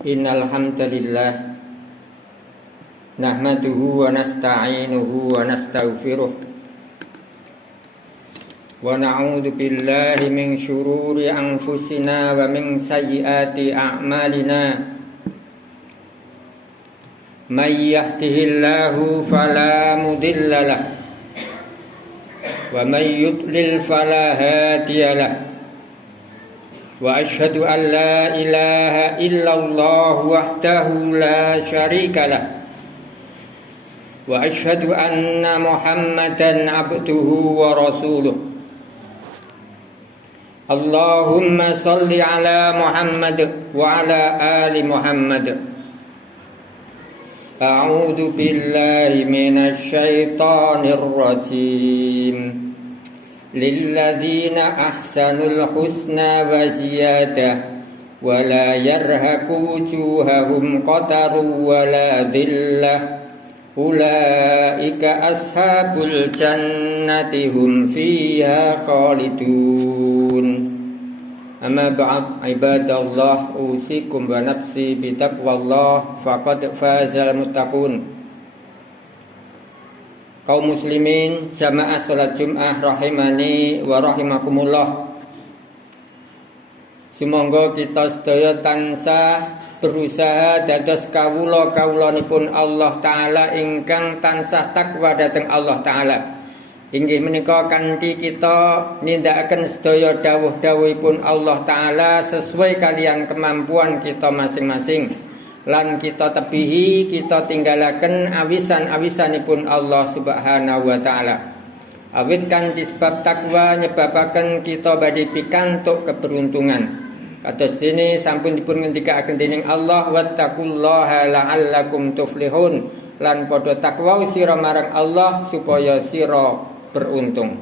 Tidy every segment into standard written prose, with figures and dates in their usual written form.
Innal hamdalillah nahmaduhu wa nasta'inuhu wa nastaghfiruh wa na'udzu billahi min syururi anfusina wa min sayyiati a'malina. May yahdihillahu fala mudilla lahu wa may yudlil fala hadiya lahu. Wa asyhadu an la ilaha illallah wahdahu la syarika lah. Wa asyhadu anna Muhammadan abduhu wa rasuluh. Allahumma salli ala Muhammad wa ala ali Muhammad. A'udzu billahi minasy syaithanir rajim. Lilladzina ahsanul husna wa ziyadah wa la yarhaqu wujuhahum qatarun wa la dhillah ulaika ashabul jannati hum fiha khalidun. Amma ba'd, ibadallah, usikum wa nafsi bitaqwallah faqad fazal muttaqun. Kaum muslimin jamaah salat Jumat rahimani wa rahimakumullah. Sumangga kita sedaya tansah berusaha dados kawula-kawulanipun Allah taala ingkang tansah takwa dhateng Allah taala. Inggih menika kanthi kita nindakaken sedaya dawuh-dawuhipun Allah taala sesuai kalian kemampuan kita masing-masing. Lan kita tebihi, kita tinggalaken awisan-awisanipun Allah subhanahu wa ta'ala. Awit kanthi sebab takwa nyebabaken kita badhe pikantuk keberuntungan. Kados dene sampun dipun ngendikaaken dening Allah, wattaqullaha la'allakum tuflihun. Lan padha takwa sira marang Allah supaya sira beruntung.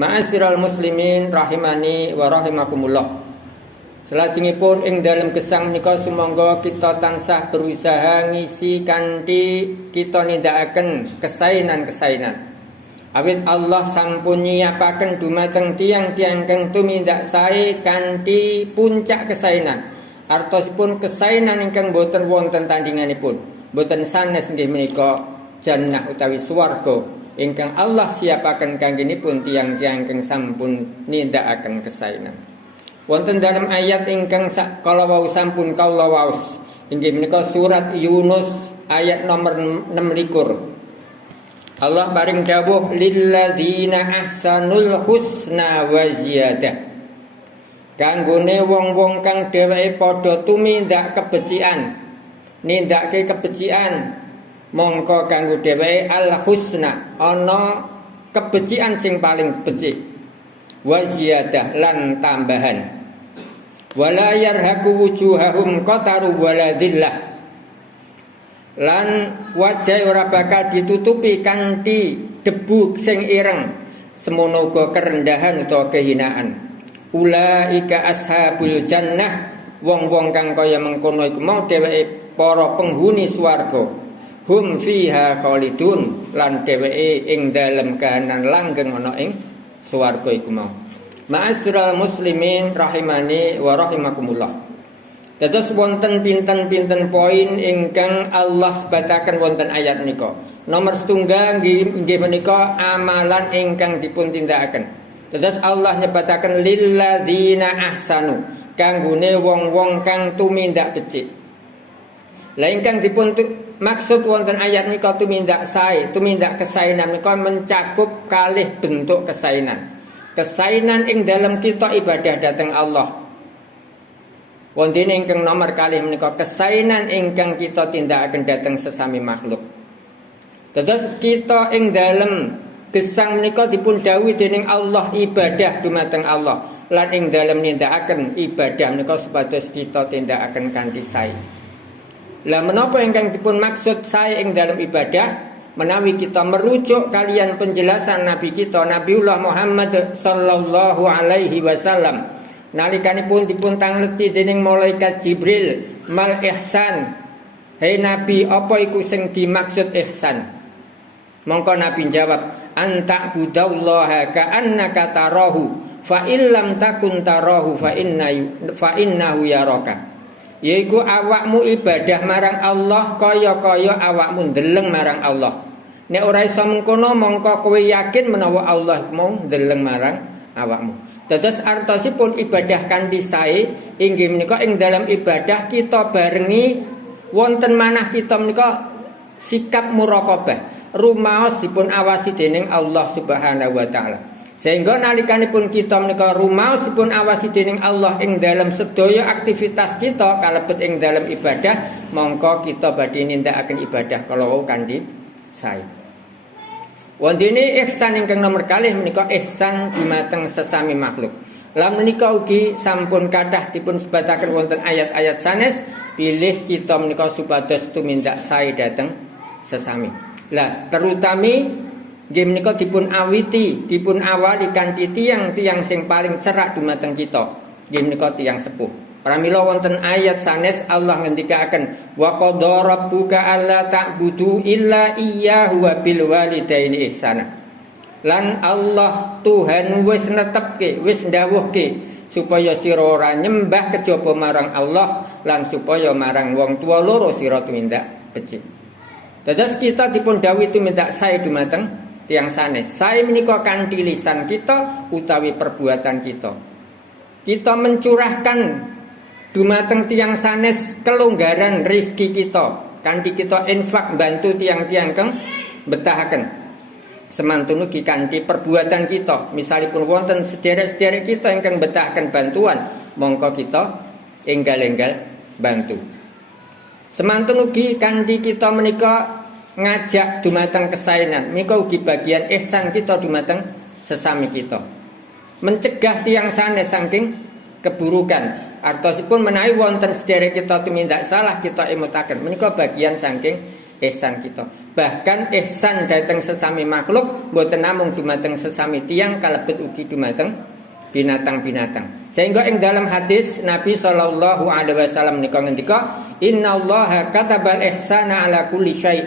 Ma'asyiral muslimin rahimani wa rahimakumullah. Salajengipun ing dalam gesang menika sumangga kita tansah berusaha ngisi kanthi kita nindakaken kesainan-kesainan. Awit Allah sampun nyiapaken dumateng tiyang-tiyang kang tumindak sae kanthi puncak kesainan. Artosipun kesainan ingkang boten wonten tandinganipun. Boten sanes nggih menika jannah utawi swarga ingkang Allah siapaken kanggenipun tiyang-tiyang kang sampun nindakaken kesainan. Wonten dalam ayat ingkang kala wau sampun kala waos inggih menika surat Yunus ayat nomor 26. Allah paring dawuh lilladzina ahsanul husna wa ziyadah. Kanggone wong-wong kang dheweke padha tumindak kebecikan, nindakake kebecikan, mongko kanggo dheweke al husna ana kebecikan sing paling becik. Wa ziyadah lan tambahan. Wala yarhaqu wujuhahum qataru wala dhillah. Lan wajah ora bakal ditutupi kanthi debu sing ireng, semono uga kerendahan utawa kehinaan. Ulaika ashabul jannah, wong-wong kang kaya mengkono iku mau dheweke para penghuni swarga. Hum fiha khalidun, lan dheweke ing dalem kahanan langgeng ana ing swarga iku mau. Ma'asyiral muslimin rahimani wa rahimakumullah. Dados wonten pinten-pinten poin ingkang Allah sebataken wonten ayat menika. Nomor setunggal inggih menika amalan ingkang dipun tindakaken. Dados Allah nyebataken lilladzina ahsanu, kanggone wong-wong kang tumindak becik. Lah ingkang dipun maksud wonten ayat menika tumindak sae, tumindak kesainan menika mencakup kalih bentuk kesainan. Kesainan ing dalam kita ibadah dhateng Allah. Wonten ingkang nomor kalih menika kesainan ingkang kita tindakaken dhateng sesami makhluk. Dados kita ing dalam gesang menika dipun dawuhi dening Allah ibadah dumateng Allah. Lan ing dalam nindakaken ibadah menika supados kita tindakaken kanthi sae. Lah menapa ingkang dipun maksud sae ing dalam ibadah? Menawi kita merujuk kalian penjelasan Nabi kita Nabiullah Muhammad sallallahu alaihi wasallam nalikanipun dipun tangleti dening malaikat Jibril mal ihsan. Hei Nabi, apa iku sing dimaksud ihsan? Mongko Nabi jawab, anta budallaha ka'annaka tarahu fa illam takun tarahu fa innahu yaraka. yaiku awakmu ibadah marang Allah kaya-kaya awakmu ndeleng marang Allah. Nek ora iso mengkono mongko kowe yakin menawa Allah mau ndeleng marang awakmu. Dados artosipun ibadah kanthi sae inggih menika ing dalam ibadah kita barengi wonten manah kita menika sikap muraqabah, rumaos dipun awasi dening Allah Subhanahu wa taala. Sehingga nalikanipun kita menika rumaos dipun awasi dening Allah ing dalam sedaya aktivitas kita kalebet ing dalam ibadah, mongko kita badhe nindakaken ibadah kalau kanthi sae. Wondene ihsan ingkang nomor kalih menika ihsan dumateng sesami makhluk. Lan menika ugi sampun kathah dipun sebataken wonten ayat-ayat sanes pilih kita menika supados tumindak sae dhateng sesami. Lah terutami nggih menika dipun awiti, dipun awali kanthi tiyang-tiyang sing paling cerak dumateng kita. Nggih menika tiyang sepuh. Pramila wonten ayat sanes Allah ngendikaken wa qadara rabbuka alla ta'budu illa iyyahu wa bil walidaini ihsana. Lan Allah Tuhan wis netepke, wis ndawuhke supaya sira ora nyembah kejaba marang Allah lan supaya marang wong tua loro sira tumindak becik. Dados kita dipun dawuhi tumindak sae dumateng tiyang sanes. Sae menika kanthi lisan kita utawi perbuatan kita. Kita mencurahkan dumateng tiyang sanes kelonggaran rizki kita kanthi kita infak bantu tiang-tiang kang betahaken semantun ugi kanthi perbuatan kita misalipun wonten sederek-sederek kita ingkang betahaken bantuan mongko kita enggal-enggal bantu semantun ugi kanthi kita menika ngajak dumateng kesaenan menika ugi bagian ihsan kita dumateng sesami kita mencegah tiang sanes saking keburukan. Artosipun menawi wonten sederek kita tumindak salah kita emutaken menika bagian saking ihsan kita. Bahkan ihsan dhateng sesami makhluk boten namung dumateng sesami tiyang kalebet ugi dumateng binatang-binatang. Sehingga ing dalam hadis Nabi sallallahu alaihi wasallam menika ngendika innallaha katabal ihsana ala kulli syai.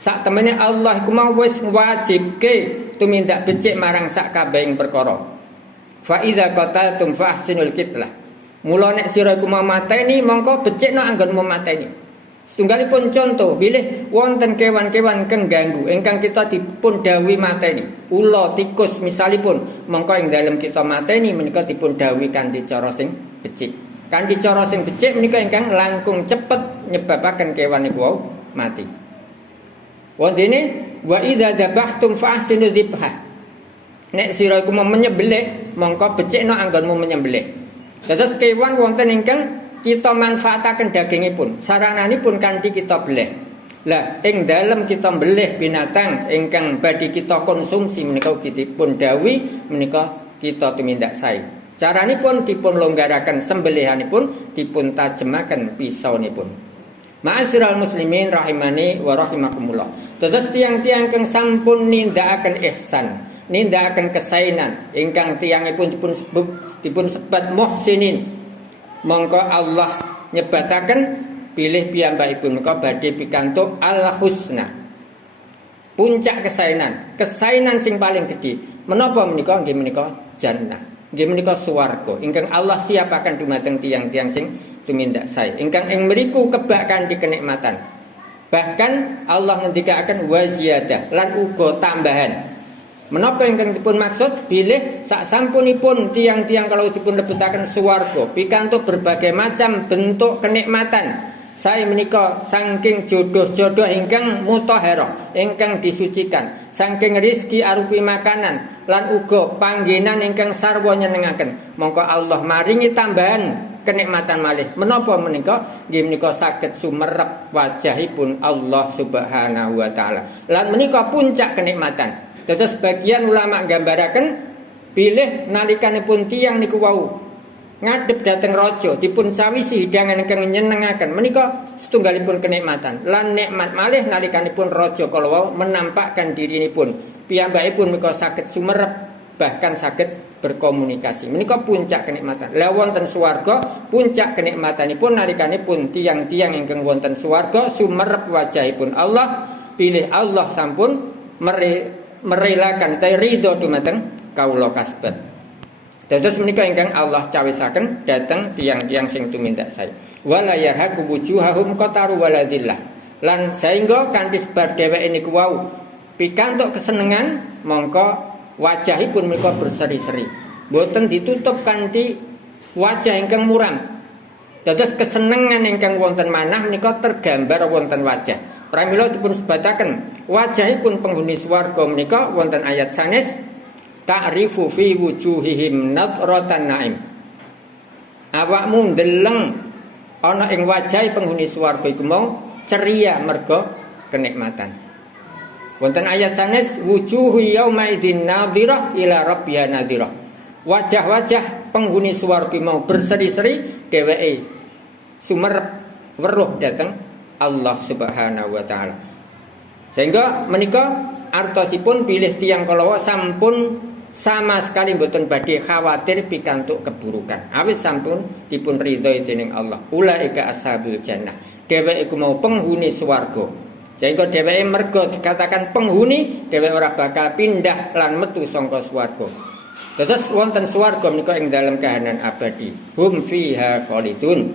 Sak temene Allah iku mau wis wajibke tumindak becik marang sak kabehing perkara. Fa idza qataltum fa ahsinul qitlah. Mula nek sira iku mateni mongko becikna anggonmu mateni. Setunggalipun contoh bilih wonten kewan-kewan kang ganggu ingkang kita dipun dawuhi mateni. Ula, tikus misalipun mongko ing dalem kita mateni menika dipun dawuhi kanthi cara sing becik. Kanthi cara sing becik menika ingkang langkung cepet nyebabaken kewan niku mati. Wondene wa idza dzabhtum fa ahsinu dzibha. Nek sira iku menyembelih mongko becikna anggonmu menyembelih. Dados kewan wonten ingkang kita manfaataken dagingipun, sarananipun kanthi kita beleh. Lah ing dalem kita beleh binatang ingkang badhe kita konsumsi menika ugi dipun dawuhi menika kita tumindak sae. Caranipun dipun longgaraken sembelihanipun, dipun tajemaken pisaunipun. Ma'asyiral muslimin rahimani wa rahimakumullah. Dados tiyang-tiyang kang sampun nindakaken ihsan, nindakaken kesaenan ingkang tiyangipun dipun sebat muhsinin mongko Allah nyebataken pilih piyambakipun menika badhe pikantuk al husna puncak kesaenan sing paling gedhe menapa menika nggih menika jannah nggih menika swarga ingkang Allah siapaken dumateng tiyang-tiyang sing tumindak sae ingkang ing mriku kebak kanthi kenikmatan bahkan Allah ngendikaken wa ziyadah lan uga tambahan. Menapa ingkang dipun maksud bilih sak sampunipun tiang-tiang kalau dipun lebetaken swarga pikantuk berbagai macam bentuk kenikmatan. Saya menika saking jodoh-jodoh ingkang mutahharah, ingkang disucikan, saking rizki arupi makanan lan uga panggenan ingkang sarwa nyenengaken. Mongko Allah maringi tambahan kenikmatan malih. Menapa menika? Nggih menika saged sumerep wajahipun Allah Subhanahu wa taala. Lan menika puncak kenikmatan. Dados sebagian ulama nggambaraken bilih nalikanipun tiyang niku wau ngadhep dhateng raja dipun sawisi hidangan ingkang nyenengaken menika setunggalipun kenikmatan lan nikmat malih nalikanipun raja kala wau menampakkan dirinipun piyambakipun menika saged sumerep bahkan saged berkomunikasi menika puncak kenikmatan. Lah wonten swarga puncak kenikmatanipun nalikanipun tiyang-tiyang ingkang wonten swarga sumerep wajahipun Allah pilih Allah sampun merelakan ridho dumateng kawula kasebut. Dados menika ingkang Allah cawisaken dhateng tiyang-tiyang sing tumindak sae. Wala yarhaqu wujuhahum qataru waladillah. Lan saengga kanthi sebab dheweke niku wau pikantuk kesenengan mongko wajahipun menika berseri-seri. Boten ditutup kanthi wajah ingkang muram. Dados kesenengan ingkang wonten manah menika tergambar wonten wajah. Pramila dipun sebataken wajahipun penghuni swarga menika wonten ayat sanes ta'rifu fi wujuhihim nadratan naim. Awakmu ndeleng ana ing wajahe penghuni swarga iku mau ceria merga kenikmatan. Wonten ayat sanes wujuhu yauma idzin nadhirah ila rabbiha nadhirah. Wajah-wajah penghuni swarga mau berseri-seri dheweke sumerep weruh dhateng Allah Subhanahu wa taala. Sehingga menika artosipun bilih tiyang kalawa sampun sama sekali mboten badhe khawatir pikantuk keburukan. Awit sampun dipun ridhoi dening Allah. Ulaika ashabul jannah. Dheweke iku mau penghuni swarga. Sehingga dheweke merga dikatakan penghuni, dheweke ora bakal pindah lan metu saka swarga. Terus wonten swarga menika ing dalem kahanan abadi. Hum fiha khalidun.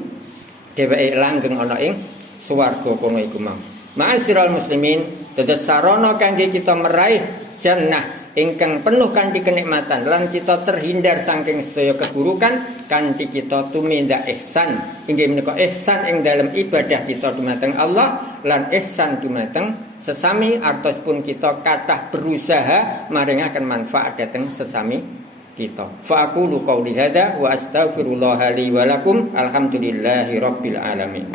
Dheweke langgeng ana ing swarga kono iku mau. Ma'asyiral muslimin, dados sarana kangge kita meraih jannah ingkang penuh kanthi kenikmatan lan kita terhindar saking sedaya keburukan kanthi kita tumindak ihsan. Inggih menika ihsan ing dalam ibadah kita dumateng Allah lan ihsan dumateng sesami artosipun kita kathah berusaha maringaken manfaat dhateng sesami kita. Fa aqulu qouli hadza wa astaghfirullah li wa lakum. Alhamdulillahi rabbil alamin.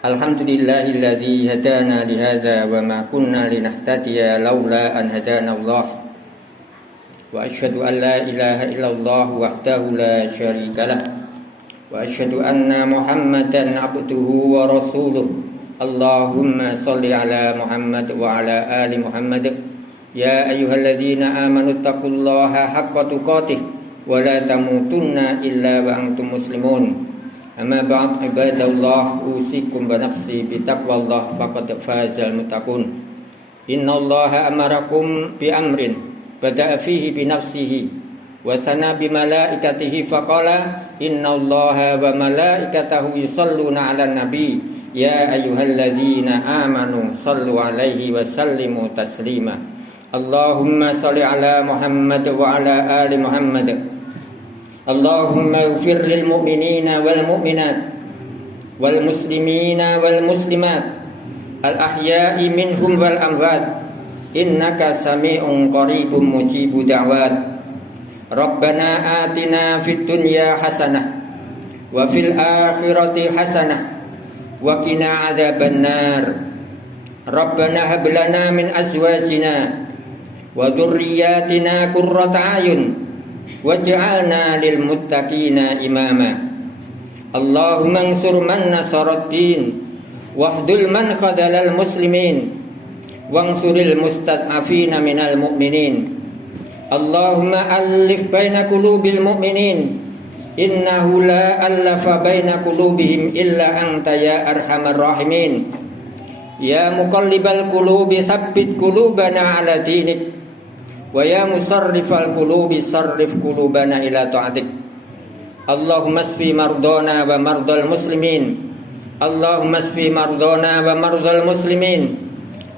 Alhamdulillahilladzi hadana li hadza wa ma kunna linahtadiya laula an hadana Allah. Wa asyhadu an la ilaha illallah wahdahu la syarikalah. Wa asyhadu anna Muhammadan abduhu wa rasuluh. Allahumma shalli ala Muhammad wa ala ali Muhammad. Ya ayyuhalladzina amanu taqullaha haqqa tuqatih wa la tamutunna illa wa antum muslimun. Amma ba'd ibadallah usikum wa nafsi bi taqwallah faqad fazal muttaqun. Innallaha amarakum bi amrin bada'a fihi bi nafsihi wa sana bi malaikatihi faqala innallaha wa malaikatahu yusalluna 'alan nabi ya ayyuhalladzina amanu sallu 'alaihi wa sallimu taslima. Allahumma shalli 'ala Muhammad wa 'ala ali Muhammad. Allahumma ighfir lil mu'minina wal mu'minat wal muslimina wal muslimat al ahya'i minhum wal amwat innaka sami'un qaribun mujibu da'wat. Rabbana atina fid dunya hasanah wa fil akhirati hasanah wa qina adzabannar. Rabbana hab lana min azwajina wa dhurriyyatina qurrata a'yun waj'alna lil muttaqina imama. Allahumma ansur man nasaraddin wahdul man khadalal muslimin wangsuril mustad'afina minal mu'minin. Allahumma alif baina qulubil mu'minin innahu la allafa baina qulubihim illa anta ya arhamar rahimin. Ya muqallibal qulubi tsabbit qulubana ala dinik wa ya musarrifal qulubi sarrif qulubana ila ta'atik. Allahumma shfi mardana wa mardal muslimin. Allahumma shfi mardana wa mardal muslimin.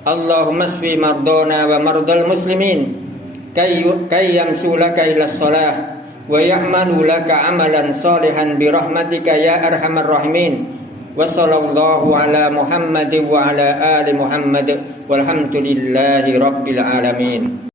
Allahumma shfi mardana wa mardal muslimin kay yamshu laka ila shalah wa ya'malu laka amalan salihan bi rahmatika ya arhamar rahimin. Wa sallallahu ala Muhammad wa ala ali Muhammad walhamdulillahi rabbil alamin.